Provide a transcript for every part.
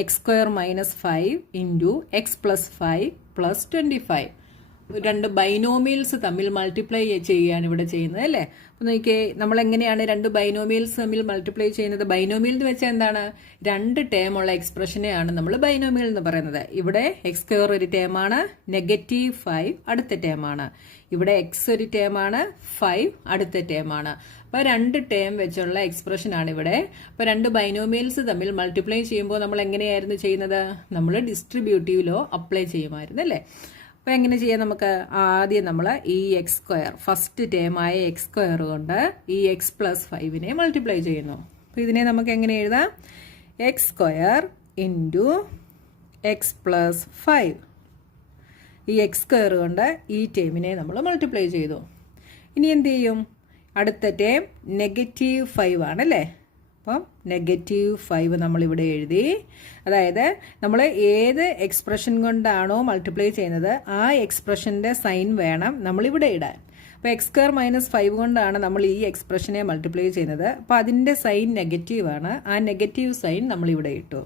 X square minus 5 into X plus 5 plus 25. രണ്ട് ബൈനോമിയൽസ് തമ്മിൽ multiply ചെയ്യുകയാണ് ഇവിടെ ചെയ്യുന്നത് അല്ലേ. അപ്പോൾ നോക്കിയേ, നമ്മൾ എങ്ങനെയാണ് രണ്ട് ബൈനോമിയൽസ് തമ്മിൽ മൾട്ടിപ്ലൈ ചെയ്യുന്നത്? ബൈനോമിയൽ എന്ന് വെച്ചാൽ എന്താണ്? രണ്ട് ടേമുള്ള എക്സ്പ്രഷനെയാണ് നമ്മൾ ബൈനോമിയൽ എന്ന് പറയുന്നത്. ഇവിടെ എക്സ് സ്ക്വയർ ഒരു ടേമാണ്, -5 അടുത്ത ടേമാണ്. ഇവിടെ എക്സ് ഒരു ടേമാണ്, 5 അടുത്ത ടേമാണ്. അപ്പോൾ രണ്ട് ടേം വെച്ചുള്ള എക്സ്പ്രഷനാണ് ഇവിടെ. അപ്പോൾ രണ്ട് ബൈനോമിയൽസ് തമ്മിൽ മൾട്ടിപ്ലൈ ചെയ്യുമ്പോൾ നമ്മൾ എങ്ങനെയായിരുന്നു ചെയ്യുന്നത്? നമ്മൾ ഡിസ്ട്രിബ്യൂട്ടീവ് ലോ അപ്ലൈ ചെയ്യുമായിരുന്നു അല്ലേ. അപ്പോൾ എങ്ങനെ ചെയ്യാം? നമുക്ക് ആദ്യം നമ്മൾ ഈ എക്സ് സ്ക്വയർ, ഫസ്റ്റ് ടേമായ എക്സ് സ്ക്വയർ കൊണ്ട് ഈ എക്സ് പ്ലസ് 5നെ മൾട്ടിപ്ലൈ ചെയ്യുന്നു. അപ്പോൾ ഇതിനെ നമുക്ക് എങ്ങനെ എഴുതാം? X square into X plus 5. ഈ എക്സ് സ്ക്വയർ കൊണ്ട് ഈ ടേമിനെ നമ്മൾ മൾട്ടിപ്ലൈ ചെയ്തു. ഇനി എന്ത് ചെയ്യും? അടുത്ത ടേം -5 ആണല്ലേ. അപ്പം -5 നമ്മളിവിടെ എഴുതി. അതായത് നമ്മൾ ഏത് എക്സ്പ്രഷൻ കൊണ്ടാണോ മൾട്ടിപ്ലൈ ചെയ്യുന്നത് ആ എക്സ്പ്രഷൻ്റെ സൈൻ വേണം നമ്മളിവിടെ ഇടാൻ. അപ്പോൾ എക്സ് സ്ക്വയർ മൈനസ് 5 കൊണ്ടാണ് നമ്മൾ ഈ എക്സ്പ്രഷനെ മൾട്ടിപ്ലൈ ചെയ്യുന്നത്. അപ്പോൾ അതിൻ്റെ സൈൻ നെഗറ്റീവാണ്. ആ നെഗറ്റീവ് സൈൻ നമ്മളിവിടെ ഇട്ടു.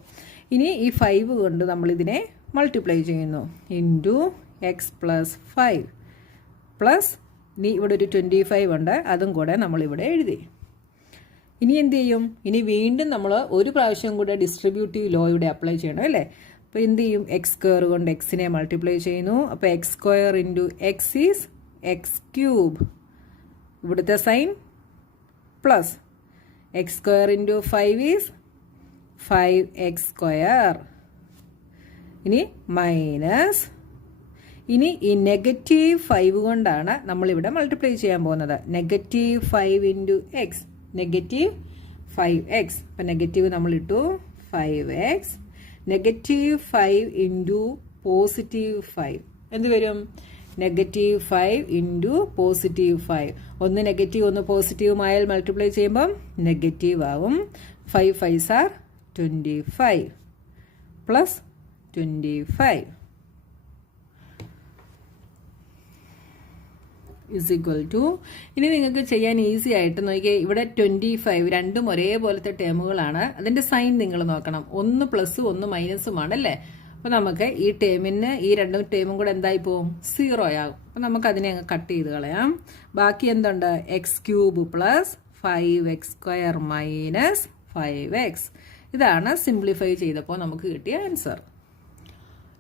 ഇനി ഈ 5 കൊണ്ട് നമ്മളിതിനെ മൾട്ടിപ്ലൈ ചെയ്യുന്നു. ഇൻറ്റു എക്സ് പ്ലസ് 5 പ്ലസ്, ഇനി ഇവിടെ ഒരു 25 ഉണ്ട്, അതും കൂടെ നമ്മളിവിടെ എഴുതി. ഇനി എന്ത് ചെയ്യും? ഇനി വീണ്ടും നമ്മൾ ഒരു പ്രാവശ്യം കൂടെ ഡിസ്ട്രിബ്യൂട്ടീവ് ലോ ഇവിടെ അപ്ലൈ ചെയ്യണം അല്ലേ. അപ്പോൾ എന്ത് ചെയ്യും? എക്സ് സ്ക്വയർ കൊണ്ട് എക്സിനെ മൾട്ടിപ്ലൈ ചെയ്യുന്നു. അപ്പോൾ X square into X is X cube. ഇവിടുത്തെ sign plus. X square into 5 is 5x square. ഇനി മൈനസ്. ഇനി ഈ -5 കൊണ്ടാണ് നമ്മളിവിടെ മൾട്ടിപ്ലൈ ചെയ്യാൻ പോകുന്നത്. -5 ഇൻറ്റു എക്സ്, -5x. അപ്പം നെഗറ്റീവ് നമ്മളിട്ടു 5x. -5 ഇൻറ്റു +5 എന്ത് വരും? -5 ഇൻറ്റു +5. ഒന്ന് നെഗറ്റീവ് ഒന്ന് പോസിറ്റീവുമായാൽ മൾട്ടിപ്ലൈ ചെയ്യുമ്പം നെഗറ്റീവ് ആവും. 5 5s are 25 plus 25 is equal to. ഇനി നിങ്ങൾക്ക് ചെയ്യാൻ ഈസി ആയിട്ട് നോക്കിയാൽ ഇവിടെ 25 രണ്ടും ഒരേപോലത്തെ ടേമുകളാണ്. അതിൻ്റെ സൈൻ നിങ്ങൾ നോക്കണം. ഒന്ന് പ്ലസും ഒന്ന് മൈനസുമാണ് അല്ലേ. അപ്പോൾ നമുക്ക് ഈ ടേമിന് ഈ രണ്ടും ടേമും കൂടെ എന്തായി പോവും? 0 ആകും. അപ്പോൾ നമുക്ക് അതിനെ അങ്ങ് കട്ട് ചെയ്ത് കളയാം. ബാക്കി എന്തുണ്ട്? X cube plus 5x square minus 5x. ഇതാണ് സിംപ്ലിഫൈ ചെയ്തപ്പോൾ നമുക്ക് കിട്ടിയ answer.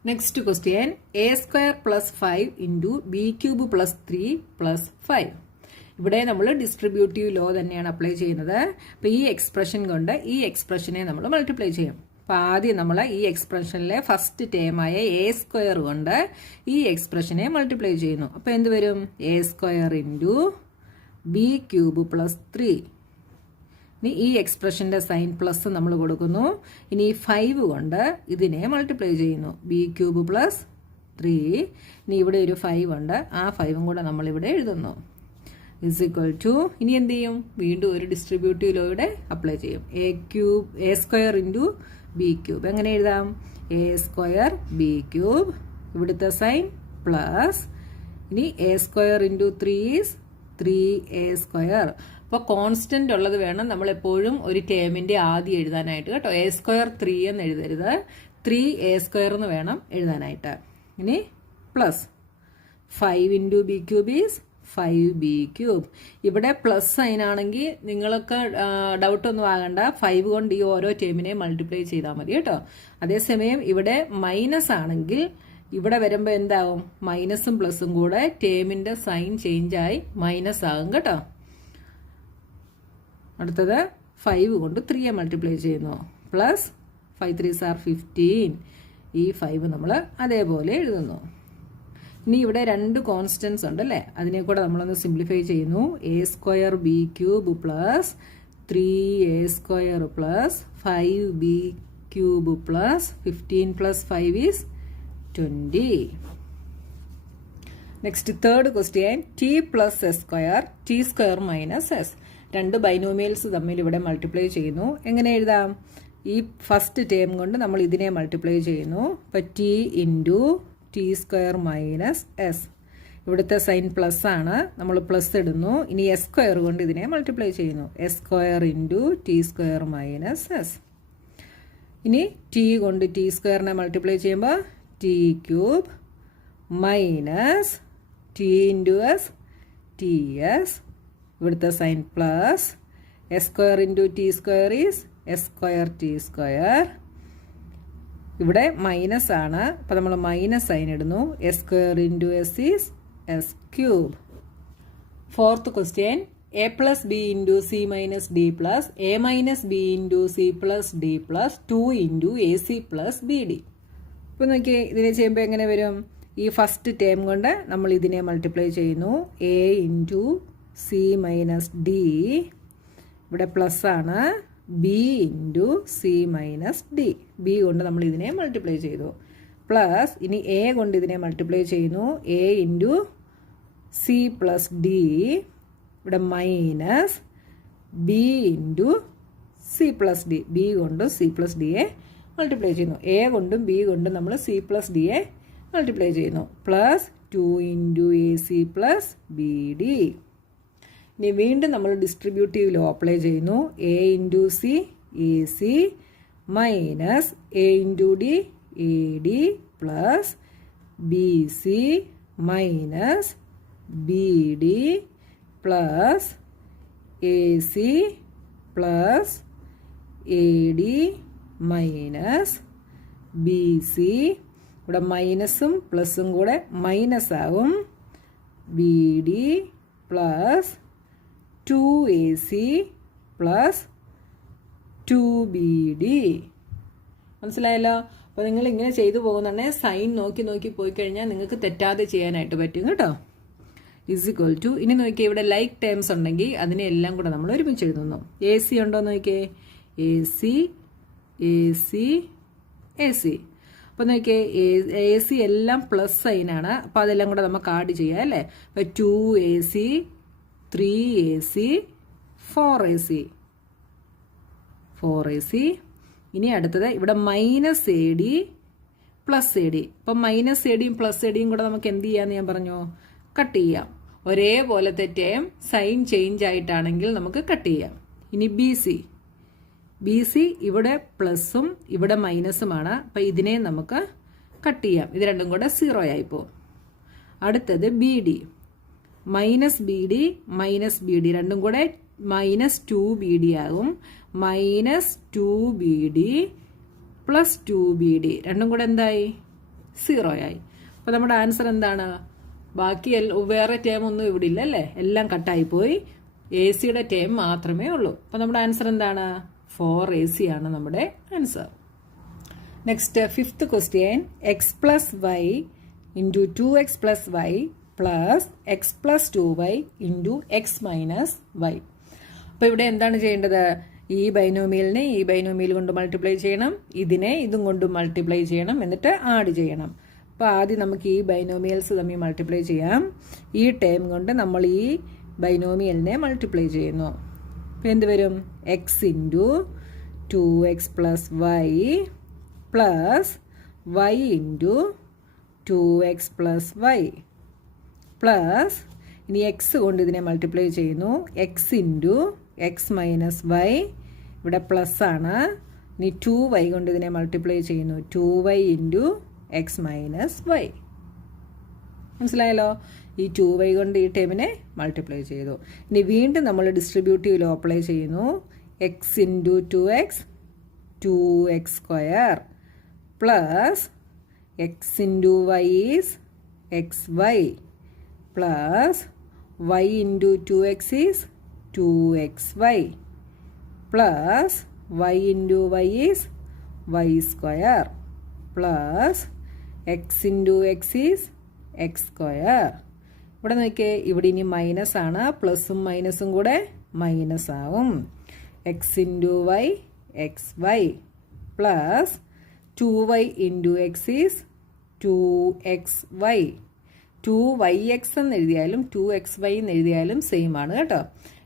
Next question, A square plus 5 into B cube plus 3 plus 5. ഇവിടെ നമ്മൾ ഡിസ്ട്രിബ്യൂട്ടീവ് ലോ തന്നെയാണ് അപ്ലൈ ചെയ്യുന്നത്. അപ്പോൾ ഈ എക്സ്പ്രഷൻ കൊണ്ട് ഈ എക്സ്പ്രഷനെ നമ്മൾ മൾട്ടിപ്ലൈ ചെയ്യും. അപ്പോൾ ആദ്യം നമ്മൾ ഈ എക്സ്പ്രഷനിലെ ഫസ്റ്റ് ടേമായ എ സ്ക്വയർ കൊണ്ട് ഈ എക്സ്പ്രഷനെ മൾട്ടിപ്ലൈ ചെയ്യുന്നു. അപ്പോൾ എന്ത് വരും? A square into B cube plus 3. ഇനി ഈ എക്സ്പ്രഷൻ്റെ സൈൻ പ്ലസ് നമ്മൾ കൊടുക്കുന്നു. ഇനി 5 കൊണ്ട് ഇതിനെ മൾട്ടിപ്ലൈ ചെയ്യുന്നു. B cube plus 3. ഇനി ഇവിടെ ഒരു 5 ഉണ്ട്, ആ 5ഉം കൂടെ നമ്മളിവിടെ എഴുതുന്നു. ഇസ് ഈക്വൽ ടു, ഇനി എന്ത് ചെയ്യും? വീണ്ടും ഒരു ഡിസ്ട്രിബ്യൂട്ടീവ് ലോയുടെ അപ്ലൈ ചെയ്യും. A square into B cube. എങ്ങനെ എഴുതാം? എ സ്ക്വയർ ബി ക്യൂബ്, ഇവിടുത്തെ സൈൻ പ്ലസ്. ഇനി A square into 3 is 3a square. അപ്പോൾ കോൺസ്റ്റന്റ് ഉള്ളത് വേണം നമ്മൾ എപ്പോഴും ഒരു ടേമിന്റെ ആദ്യം എഴുതാനായിട്ട് കേട്ടോ. എ സ്ക്വയർ 3 എന്ന് എഴുതരുത്, 3a സ്ക്വയർ എന്ന് വേണം എഴുതാനായിട്ട്. ഇനി plus 5 into B cube is 5b cube. ഇവിടെ പ്ലസ് സൈൻ ആണെങ്കിൽ നിങ്ങൾക്ക് ഡൗട്ടൊന്നും ആകണ്ട, 5 കൊണ്ട് ഈ ഓരോ ടേമിനെ മൾട്ടിപ്ലൈ ചെയ്താൽ മതി കേട്ടോ. അതേസമയം ഇവിടെ മൈനസ് ആണെങ്കിൽ ഇവിടെ വരുമ്പോൾ എന്താവും? മൈനസും പ്ലസും കൂടെ ടേമിന്റെ സൈൻ ചേഞ്ചായി മൈനസ് ആകും കേട്ടോ. അടുത്തത് 5 കൊണ്ട് 3യെ മൾട്ടിപ്ലൈ ചെയ്യുന്നു. Plus 5 3s are 15. ഈ 5 നമ്മൾ അതേപോലെ എഴുതുന്നു. ഇനി ഇവിടെ രണ്ട് കോൺസ്റ്റൻസ് ഉണ്ടല്ലേ, അതിനെ കൂടെ നമ്മളൊന്ന് സിംപ്ലിഫൈ ചെയ്യുന്നു. A square B cube plus 3a square plus 5b cube plus 15 plus 5 is 20. Next third question, T plus S square T square minus S. രണ്ട് ബൈനോമിയൽസ് തമ്മിൽ ഇവിടെ മൾട്ടിപ്ലൈ ചെയ്യുന്നു. എങ്ങനെ എഴുതാം? ഈ ഫസ്റ്റ് ടേം കൊണ്ട് നമ്മൾ ഇതിനെ മൾട്ടിപ്ലൈ ചെയ്യുന്നു. അപ്പോൾ T into T square minus S. ഇവിടുത്തെ സൈൻ പ്ലസ് ആണ്, നമ്മൾ പ്ലസ് ഇടുന്നു. ഇനി എസ് സ്ക്വയർ കൊണ്ട് ഇതിനെ മൾട്ടിപ്ലൈ ചെയ്യുന്നു. S square into T square minus S. ഇനി ടി കൊണ്ട് ടി സ്ക്വയറിനെ മൾട്ടിപ്ലൈ ചെയ്യുമ്പോൾ T cube minus T into S T S, ഇവിടുത്തെ sign plus S square into T square is S square T square. ഇവിടെ minus ആണ്, അപ്പോൾ നമ്മൾ minus sign ഇടുന്നു. S square into S is S cube. Fourth question, A plus B into C minus D plus A minus B into C plus D plus 2 into A C plus B D. ഇപ്പോൾ നോക്കിയേ, ഇതിനെ ചെയ്യുമ്പോൾ എങ്ങനെ വരും? ഈ first term കൊണ്ട് നമ്മൾ ഇതിനെ മൾട്ടിപ്ലൈ ചെയ്യുന്നു. A into C minus D, ഇവിടെ പ്ലസ് ആണ്, B into C minus D, B കൊണ്ട് നമ്മൾ ഇതിനെ മൾട്ടിപ്ലൈ ചെയ്തു. പ്ലസ് ഇനി എ കൊണ്ട് ഇതിനെ മൾട്ടിപ്ലൈ ചെയ്യുന്നു. A into C plus D, ഇവിടെ minus B into C plus D, B കൊണ്ട് സി പ്ലസ് ഡിയെ മൾട്ടിപ്ലൈ ചെയ്യുന്നു. എ കൊണ്ടും ബി കൊണ്ടും നമ്മൾ സി പ്ലസ് ഡിയെ മൾട്ടിപ്ലൈ ചെയ്യുന്നു. Plus 2 into A C plus B D. ഇനി വീണ്ടും നമ്മൾ ഡിസ്ട്രിബ്യൂട്ടീവ് ലോ അപ്ലൈ ചെയ്യുന്നു. A into C A C minus A into D A D plus B C minus B D plus A C plus A D minus B C, ഇവിടെ മൈനസും പ്ലസും കൂടെ minus ആവും, B D plus 2ac plus 2bd. മനസ്സിലായല്ലോ? അപ്പോൾ നിങ്ങൾ ഇങ്ങനെ ചെയ്തു പോകുന്നുണ്ടെങ്കിൽ സൈൻ നോക്കി നോക്കി പോയി കഴിഞ്ഞാൽ നിങ്ങൾക്ക് തെറ്റാതെ ചെയ്യാനായിട്ട് പറ്റും കേട്ടോ. ഈക്വൽ ടു, ഇനി നോക്കിയേ, ഇവിടെ ലൈക്ക് ടേംസ് ഉണ്ടെങ്കിൽ അതിനെ എല്ലാം കൂടെ നമ്മൾ ഒരുമിച്ച് എഴുതുന്നു. എ സി ഉണ്ടോ നോക്കിയേ, A C A C A C. അപ്പോൾ നോക്കിയേ, എ സി എല്ലാം പ്ലസ് സൈനാണ്, അപ്പോൾ അതെല്ലാം കൂടെ നമുക്ക് ആഡ് ചെയ്യാം അല്ലേ. അപ്പോൾ 2ac 3ac 4ac. ഇനി അടുത്തത് ഇവിടെ minus A D plus A D. അപ്പം മൈനസ് എ ഡിയും പ്ലസ് എ ഡിയും കൂടെ നമുക്ക് എന്ത് ചെയ്യാമെന്ന് ഞാൻ പറഞ്ഞു, കട്ട് ചെയ്യാം. ഒരേപോലത്തെ ടേം സൈൻ ചേഞ്ച് ആയിട്ടാണെങ്കിൽ നമുക്ക് കട്ട് ചെയ്യാം. ഇനി ബി സി ഇവിടെ പ്ലസും ഇവിടെ മൈനസുമാണ്, അപ്പം ഇതിനെ നമുക്ക് കട്ട് ചെയ്യാം. ഇത് രണ്ടും കൂടെ 0 ആയിപ്പോവും. അടുത്തത് B D, minus B D രണ്ടും കൂടെ -2bd ആകും. -2bd പ്ലസ് 2bd രണ്ടും കൂടെ എന്തായി, 0 ആയി. അപ്പോൾ നമ്മുടെ ആൻസർ എന്താണ്? ബാക്കി വേറെ ടേം ഒന്നും ഇവിടെ ഇല്ല അല്ലേ, എല്ലാം കട്ടായി പോയി. എ സിയുടെ ടേം മാത്രമേ ഉള്ളൂ. അപ്പോൾ നമ്മുടെ ആൻസർ എന്താണ്? 4ac ആണ് നമ്മുടെ answer. Next, fifth question, x plus y into 2x plus y plus x plus 2y into x minus y. അപ്പോൾ ഇവിടെ എന്താണ് ചെയ്യേണ്ടത്? ഈ ബൈനോമിയലിനെ ഈ ബൈനോമിയൽ കൊണ്ട് മൾട്ടിപ്ലൈ ചെയ്യണം, ഇതിനെ ഇതും കൊണ്ട് മൾട്ടിപ്ലൈ ചെയ്യണം, എന്നിട്ട് ആഡ് ചെയ്യണം. അപ്പോൾ ആദ്യം നമുക്ക് ഈ ബൈനോമിയൽസ് തമ്മിൽ മൾട്ടിപ്ലൈ ചെയ്യാം. ഈ ടേം കൊണ്ട് നമ്മൾ ഈ ബൈനോമിയലിനെ മൾട്ടിപ്ലൈ ചെയ്യുന്നു. അപ്പോൾ എന്ത് വരും? X into 2x plus y plus y into 2x plus y plus, ഇനി എക്സ് കൊണ്ട് ഇതിനെ മൾട്ടിപ്ലൈ ചെയ്യുന്നു. X into x minus y, ഇവിടെ പ്ലസ് ആണ്. ഇനി 2y കൊണ്ട് ഇതിനെ മൾട്ടിപ്ലൈ ചെയ്യുന്നു. 2y into x minus Y. മനസ്സിലായല്ലോ? ഈ 2y കൊണ്ട് ഈ ടേമിനെ മൾട്ടിപ്ലൈ ചെയ്തു. ഇനി വീണ്ടും നമ്മൾ ഡിസ്ട്രിബ്യൂട്ടീവ് ലോ അപ്ലൈ ചെയ്യുന്നു. X into 2x 2x square plus x into y is x y plus y into 2x is 2xy plus y into y is y square plus x into x is x square. ഇവിടെ നോക്കിയേ, ഇവിടെ ഇനി minus ആണ്, പ്ലസും മൈനസും കൂടെ minus ആവും. X into Y X y plus 2y into X is 2xy. 2yx എന്ന് എഴുതിയാലും 2xy എന്ന് എഴുതിയാലും സെയിം ആണ് കേട്ടോ.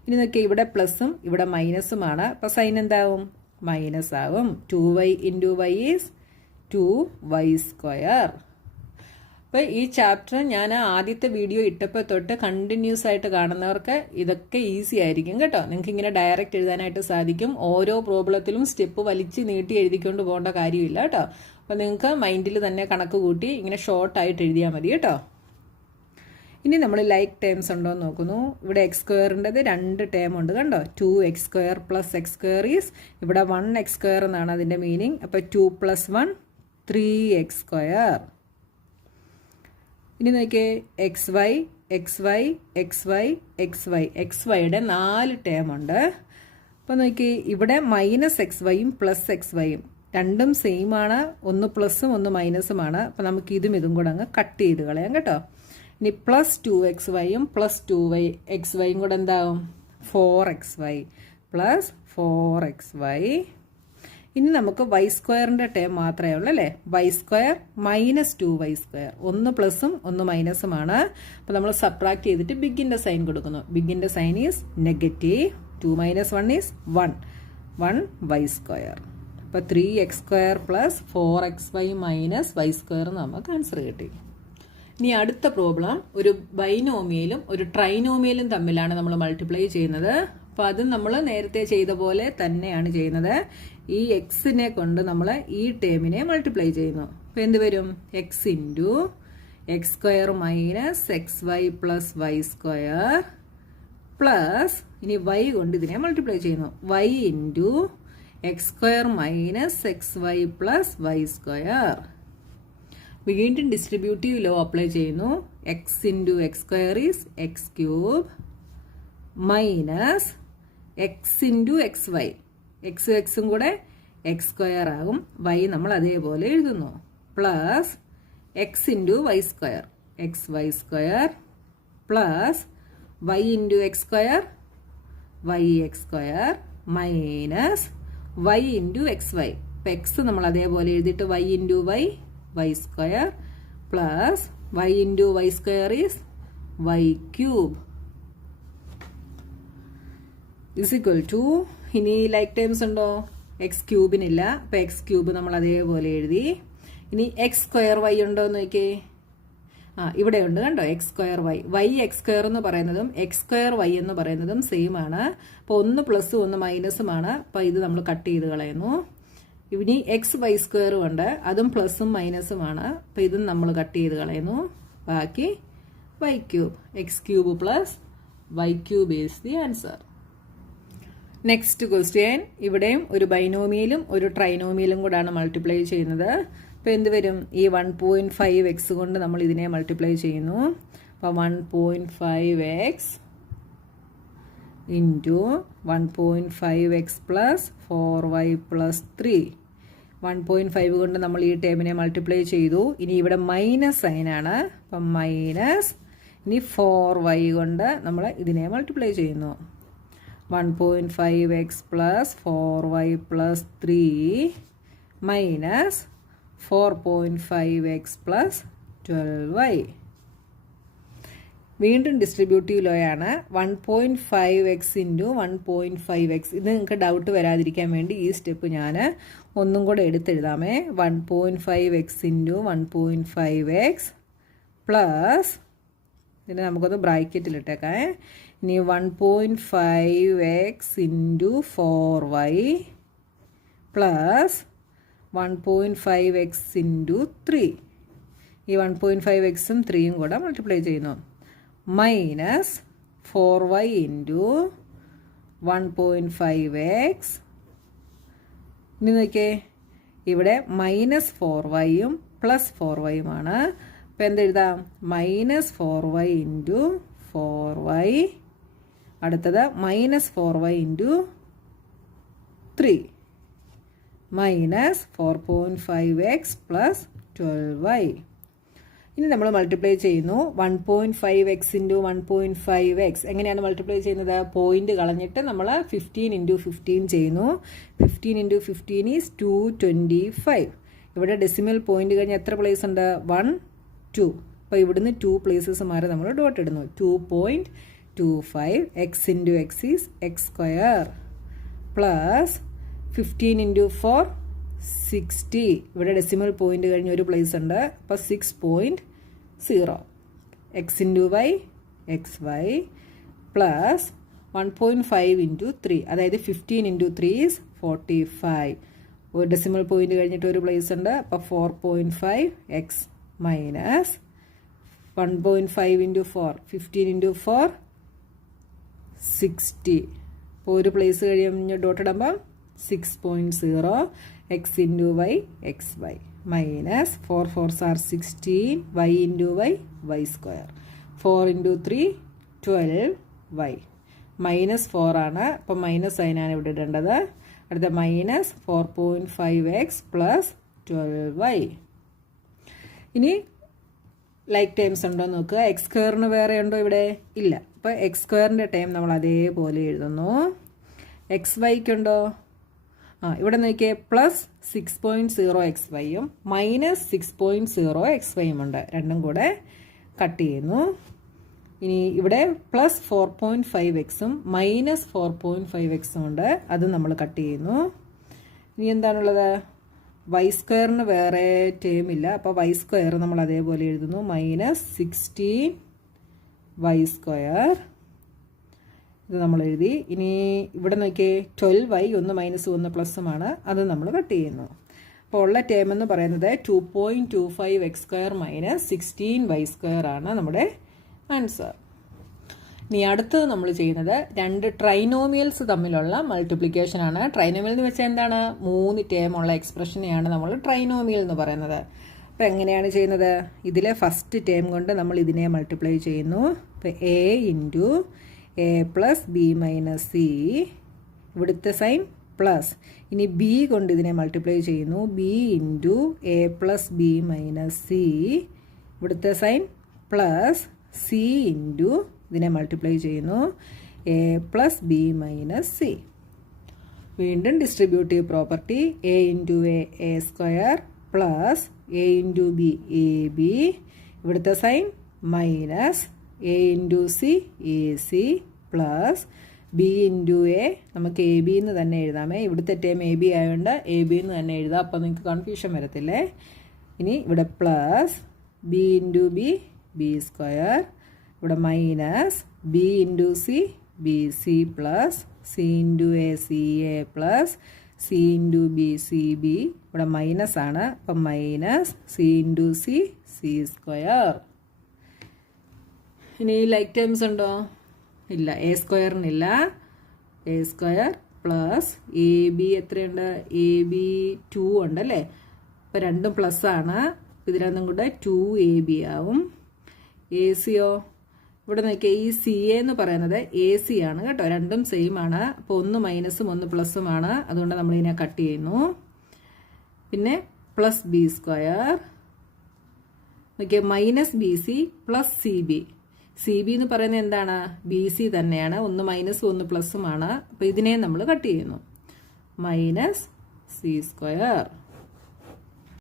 ഇനി നോക്കിയാൽ ഇവിടെ പ്ലസും ഇവിടെ മൈനസുമാണ്, അപ്പോൾ സൈൻ എന്താവും? മൈനസ് ആവും. 2y into y is 2y square. അപ്പോൾ ഈ ചാപ്റ്റർ ഞാൻ ആദ്യത്തെ വീഡിയോ ഇട്ടപ്പോൾ തൊട്ട് കണ്ടിന്യൂസ് ആയിട്ട് കാണുന്നവർക്ക് ഇതൊക്കെ ഈസി ആയിരിക്കും കേട്ടോ. നിങ്ങൾക്ക് ഇങ്ങനെ ഡയറക്റ്റ് എഴുതാനായിട്ട് സാധിക്കും. ഓരോ പ്രോബ്ലത്തിലും സ്റ്റെപ്പ് വലിച്ച് നീട്ടി എഴുതിക്കൊണ്ട് പോകേണ്ട കാര്യമില്ല കേട്ടോ. അപ്പോൾ നിങ്ങൾക്ക് മൈൻഡിൽ തന്നെ കണക്ക് കൂട്ടി ഇങ്ങനെ ഷോർട്ടായിട്ട് എഴുതിയാൽ മതി കേട്ടോ. ഇനി നമ്മൾ ലൈക്ക് ടേംസ് ഉണ്ടോ എന്ന് നോക്കുന്നു. ഇവിടെ എക്സ് സ്ക്വയറിൻ്റെത് 2 ടേം ഉണ്ട് കണ്ടോ. 2x² + x² ഈസ് ഇവിടെ 1x² എന്നാണ് അതിൻ്റെ മീനിങ്. അപ്പോൾ 2 + 1 3x². ഇനി നോക്കിയേ xy xy xy xy xyയുടെ 4 term ഉണ്ട്. അപ്പോൾ നോക്കിയേ ഇവിടെ -xyയും +xyയും രണ്ടും സെയിം ആണ്. ഒന്ന് പ്ലസും ഒന്ന് മൈനസുമാണ്. അപ്പോൾ നമുക്ക് ഇതും കൂടെ അങ്ങ് കട്ട് ചെയ്ത് കളയാം കേട്ടോ. ഇനി +2xyയും +2xyയും കൂടെ എന്താവും 4xy + 4xy. ഇനി നമുക്ക് y² ടേം മാത്രമേ ഉള്ളൂ അല്ലേ. y² - 2y². ഒന്ന് പ്ലസും ഒന്ന് മൈനസുമാണ്. അപ്പോൾ നമ്മൾ സബ്ട്രാക്ട് ചെയ്തിട്ട് ബിഗിൻ്റെ സൈൻ കൊടുക്കുന്നു. ബിഗിൻ്റെ sign is negative. 2 - 1 is 1 y². അപ്പോൾ 3x² + 4xy - y² നമുക്ക് ആൻസർ കിട്ടി. ഇനി അടുത്ത പ്രോബ്ലം ഒരു ബൈനോമിയലും ഒരു ട്രൈനോമിയലും തമ്മിലാണ് നമ്മൾ മൾട്ടിപ്ലൈ ചെയ്യുന്നത്. അപ്പോൾ അത് നമ്മൾ നേരത്തെ ചെയ്ത പോലെ തന്നെയാണ് ചെയ്യുന്നത്. ഈ എക്സിനെ കൊണ്ട് നമ്മൾ ഈ ടേമിനെ മൾട്ടിപ്ലൈ ചെയ്യുന്നു. അപ്പോൾ എന്ത് വരും? x × x² - xy + y² plus ഇനി y കൊണ്ട് ഇതിനെ മൾട്ടിപ്ലൈ ചെയ്യുന്നു. y × x² - xy + y². വീണ്ടും ഡിസ്ട്രിബ്യൂട്ടീവ് ലോ അപ്ലൈ ചെയ്യുന്നു. x × x² is x³ minus x × xy. എക്സും കൂടെ x² ആകും. y നമ്മൾ അതേപോലെ എഴുതുന്നു. Plus x × y². xy² plus y × x² yx² minus y × xy. ഇപ്പം x നമ്മൾ അതേപോലെ എഴുതിയിട്ട് y × y² plus y × y² is y³ = ഇനി ലൈക്ക് ടേംസ് ഉണ്ടോ? x³ ഇല്ല. അപ്പോൾ x³ നമ്മൾ അതേപോലെ എഴുതി. ഇനി x²y ഉണ്ടോ എന്ന് നോക്കിയേ. ഇവിടെ ഉണ്ട് കണ്ടോ x²y. yx² എന്ന് പറയുന്നതും x²y എന്ന് പറയുന്നതും സെയിം ആണ്. അപ്പോൾ ഒന്ന് പ്ലസും ഒന്ന് മൈനസുമാണ്. അപ്പോൾ ഇത് നമ്മൾ കട്ട് ചെയ്ത് കളയുന്നു. ഇനി xy² ഉണ്ട്. അതും പ്ലസും മൈനസുമാണ്. അപ്പോൾ ഇതും നമ്മൾ കട്ട് ചെയ്ത് കളയുന്നു. ബാക്കി y³ x³ + y³ is the answer. Next question. ഇവിടെയും ഒരു ബൈനോമിയലും ഒരു ട്രൈനോമിയലും കൂടാണ് മൾട്ടിപ്ലൈ ചെയ്യുന്നത്. അപ്പോൾ എന്ത് വരും? ഈ 1.5x കൊണ്ട് നമ്മൾ ഇതിനെ മൾട്ടിപ്ലൈ ചെയ്യുന്നു. അപ്പോൾ 1.5x × 1.5x + 4y + 3. 1.5 കൊണ്ട് നമ്മൾ ഈ ടേമിനെ മൾട്ടിപ്ലൈ ചെയ്തു. ഇനി ഇവിടെ മൈനസ് സൈനാണ്. അപ്പം മൈനസ്. ഇനി 4y കൊണ്ട് നമ്മൾ ഇതിനെ മൾട്ടിപ്ലൈ ചെയ്യുന്നു. 1.5x + 4y + 3 minus 4.5x + 12y. വീണ്ടും ഡിസ്ട്രിബ്യൂട്ടീവ് ലോ ആണ്. 1.5x × 1.5x. ഇത് നിങ്ങൾക്ക് ഡൗട്ട് വരാതിരിക്കാൻ വേണ്ടി ഈ സ്റ്റെപ്പ് ഞാൻ ഒന്നും കൂടെ എടുത്തെഴുതാമേ. 1.5x × 1.5x പ്ലസ് ഇതിനെ നമുക്കൊന്ന് ബ്രാക്കറ്റിലിട്ടേക്കാം. ഇനി 1.5x × 4y പ്ലസ് 1.5x × 3. ഈ 1.5xും 3യും കൂടെ മൾട്ടിപ്ലൈ ചെയ്യുന്നു. Minus 4y × 1.5x. ഇനി നോക്കിയേ, ഇവിടെ -4yയും +4yയുമാണ്. അപ്പോൾ എന്തെഴുതാം? -4y × 4y. അടുത്തത് -4y × 3 -4.5x + 12y. ഇനി നമ്മൾ മൾട്ടിപ്ലൈ ചെയ്യുന്നു. 1.5x × 1.5x എങ്ങനെയാണ് മൾട്ടിപ്ലൈ ചെയ്യുന്നത്? പോയിന്റ് കളഞ്ഞിട്ട് നമ്മൾ 15 × 15 ചെയ്യുന്നു. 15 × 15 ഈസ് 225. ഇവിടെ ഡെസിമൽ പോയിന്റ് കഴിഞ്ഞ് എത്ര പ്ലേസ് ഉണ്ട്? 1 2. അപ്പോൾ ഇവിടുന്ന് 2 പ്ലേസസ് മാറി നമ്മൾ ഡോട്ട് ഇടുന്നു. 2.25 x × x is x² plus 15 × 4 60. ഇവിടെ ഡെസിമൽ പോയിന്റ് കഴിഞ്ഞ് ഒരു പ്ലേസ് ഉണ്ട്. അപ്പോൾ 6.25. 0. x into y xy plus 1.5 into 3, അതായത് 15 ഇൻറ്റു 3 ഈസ് 45. ഒരു ഡെസിമൽ പോയിന്റ് കഴിഞ്ഞിട്ട് ഒരു പ്ലേസ് ഉണ്ട്. അപ്പോൾ 4.5 എക്സ് മൈനസ് 1.5 ഇൻറ്റു 4, 15 ഇൻറ്റു 4 60. അപ്പോൾ ഒരു പ്ലേസ് കഴിയുമ്പോൾ ഡോട്ട് ഇടുമ്പം 6.0 X into Y X Y minus 4 4s are 16 y into Y Y square 4 into 3 12 Y minus 4 ആണ്. അപ്പോൾ മൈനസ് സൈനാണ് ഇവിടെ ഇടേണ്ടത്. അടുത്ത മൈനസ് 4.5x പ്ലസ് 12y. ഇനി ലൈക്ക് ടേംസ് ഉണ്ടോ നോക്കുക. എക്സ് സ്ക്വയറിന് വേറെ ഉണ്ടോ ഇവിടെ? ഇല്ല. അപ്പോൾ എക്സ് സ്ക്വയറിൻ്റെ ടൈം നമ്മൾ അതേപോലെ എഴുതുന്നു. എക്സ് വൈക്കുണ്ടോ? ഇവിടെ നോക്കിയേ പ്ലസ് 6.0 എക്സ് വൈയും മൈനസ് 6.0 എക്സ് വൈയും ഉണ്ട്. രണ്ടും കൂടെ കട്ട് ചെയ്യുന്നു. ഇനി ഇവിടെ പ്ലസ് 4.5 എക്സും മൈനസ് 4.5 എക്സും ഉണ്ട്. അത് നമ്മൾ കട്ട് ചെയ്യുന്നു. ഇനി എന്താണുള്ളത്? വൈ സ്ക്വയറിന് വേറെ ടേം ഇല്ല. അപ്പോൾ വൈ സ്ക്വയർ നമ്മൾ അതേപോലെ എഴുതുന്നു. മൈനസ് 16 വൈ സ്ക്വയർ ഇത് നമ്മൾ എഴുതി. ഇനി ഇവിടെ നോക്കിയേ 12y, 1 മൈനസ് 1 പ്ലസുമാണ്. അത് നമ്മൾ കട്ട് ചെയ്യുന്നു. അപ്പോൾ ഉള്ള ടേം എന്ന് പറയുന്നത് 2.25 x square minus 16 y square ആണ് നമ്മുടെ ആൻസർ. ഇനി അടുത്തത് നമ്മൾ ചെയ്യുന്നത് രണ്ട് ട്രൈനോമിയൽസ് തമ്മിലുള്ള മൾട്ടിപ്ലിക്കേഷൻ ആണ്. ട്രൈനോമിയൽ എന്ന് വെച്ചാൽ എന്താണ്? 3 ടേമുള്ള എക്സ്പ്രഷനെയാണ് നമ്മൾ ട്രൈനോമിയൽ എന്ന് പറയുന്നത്. അപ്പോൾ എങ്ങനെയാണ് ചെയ്യുന്നത്? ഇതിലെ ഫസ്റ്റ് ടേം കൊണ്ട് നമ്മൾ ഇതിനെ മൾട്ടിപ്ലൈ ചെയ്യുന്നു. അപ്പോൾ A into A plus B minus C, ഇവിടുത്തെ സൈൻ പ്ലസ്. ഇനി ബി കൊണ്ട് ഇതിനെ മൾട്ടിപ്ലൈ ചെയ്യുന്നു. B into A plus B minus C, ഇവിടുത്തെ സൈൻ പ്ലസ്. സി ഇൻറ്റു ഇതിനെ മൾട്ടിപ്ലൈ ചെയ്യുന്നു. A plus B minus C. വീണ്ടും distributive property. A into A square plus A into B A B, ഇവിടുത്തെ sign minus. A into C A C plus B into A, നമുക്ക് A B എന്ന് തന്നെ എഴുതാമേ. ഇവിടുത്തെ term A B ആയതുകൊണ്ട് A B എന്ന് തന്നെ എഴുതാം. അപ്പോൾ നിങ്ങൾക്ക് കൺഫ്യൂഷൻ വരത്തില്ലേ. ഇനി ഇവിടെ plus B into B B square, ഇവിടെ minus B into C B C plus C into A C A plus C into B C B, ഇവിടെ മൈനസ് ആണ്. അപ്പം minus C into C C square. ഇനി like terms ഉണ്ടോ? ഇല്ല. A സ്ക്വയറിനില്ല. A square plus A B എത്രയുണ്ട്? A B 2 ഉണ്ടല്ലേ. അപ്പോൾ രണ്ടും പ്ലസ് ആണ്. ഇത് രണ്ടും കൂടെ 2ab ആവും. എ സിയോ? ഇവിടെ നോക്കിയാൽ ഈ സി എ എന്ന് പറയുന്നത് എ സി ആണ് കേട്ടോ. രണ്ടും സെയിം ആണ്. അപ്പോൾ 1 മൈനസും 1 പ്ലസുമാണ്. അതുകൊണ്ട് നമ്മൾ ഇതിനെ കട്ട് ചെയ്യുന്നു. പിന്നെ പ്ലസ് ബി സ്ക്വയർ നോക്കിയാൽ minus B C plus C B. C B എന്ന് പറയുന്നത് എന്താണ്? ബി സി തന്നെയാണ്. 1 മൈനസും 1 പ്ലസുമാണ്. അപ്പോൾ ഇതിനെ നമ്മൾ കട്ട് ചെയ്യുന്നു. Minus C square.